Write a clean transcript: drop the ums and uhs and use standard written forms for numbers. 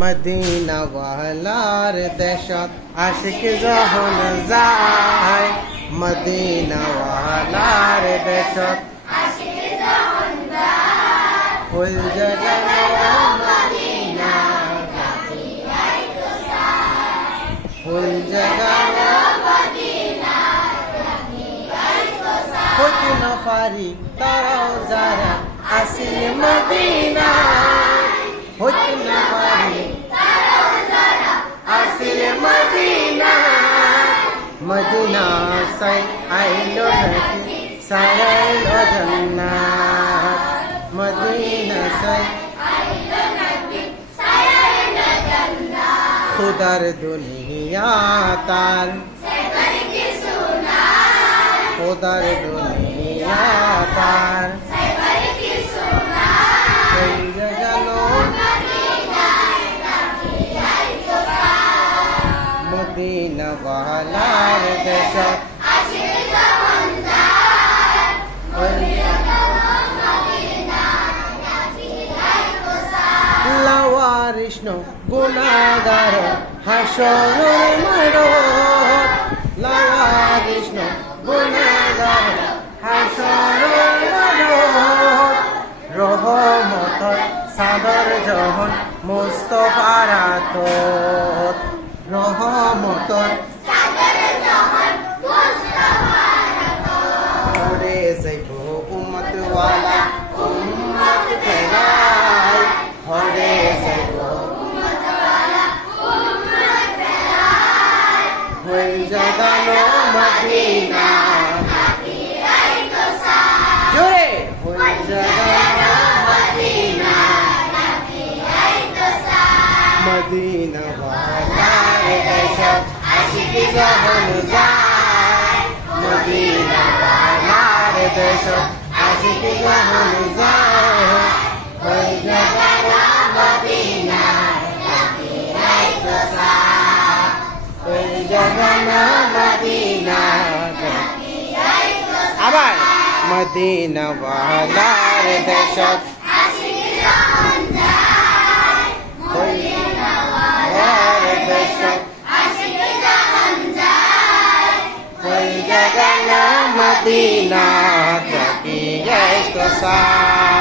মদিনা ওয়ালার দেশত আশিক যখন যায়, মদিনা ওয়ালার দেশত আশিক যখন যায়, ফুল জগানো মদিনা ফুল জগানো মদিনা হইতে না পারি তারাও যারা আসিল মদিনা, হইতে না পারি আসিল মদিনা। মদিনা সাই আইলো নাকি সারাইলো জান্নাত, মদিনা সাই আইলো নাকি সারাইলো জান্নাত। খুদার দুনিয়া তার সেবার কিছু নাই, খুদার দুনিয়া তার সেবার কিছু নাই। ওই জানো মদিনা ওয়ালার দেশত আশিক যখন যায়, লাওয়ারিস গুনাহগার হাসরের মাঠত, লাওয়ারিস গুনাহগার হাসরের মাঠত। রহমতর সাদর যখন মুস্তাফার আতত, রহমতর সাদর যখন মুস্তাফার আতত। ওরে যাইব উম্মত ওয়ালা উম্মত ফেরাই, হরে যাইব উম্মত ওয়ালা উম্মত ফেরাই। হই জাগানো মদিনা নাকি আইতো সাই, জোরে হই জাগানো মদিনা নাকি আইতো সাই। মদিনা ওয়ালার দেশত আশিক যখন যায়, মদিনা ওয়ালার দেশত আশিক যখন যায়, ওই জাগানো মদিনা নাকি আইতো সাই, ওই জাগানো মদিনা নাকি আইতো সাই। আবার মদিনা ওয়ালার দেশত আশিক যখন যায়, মদিনা ওয়ালার দেশত আশিক যখন যায়, ওই জাগানো মদিনা নাকি আইতো সাই।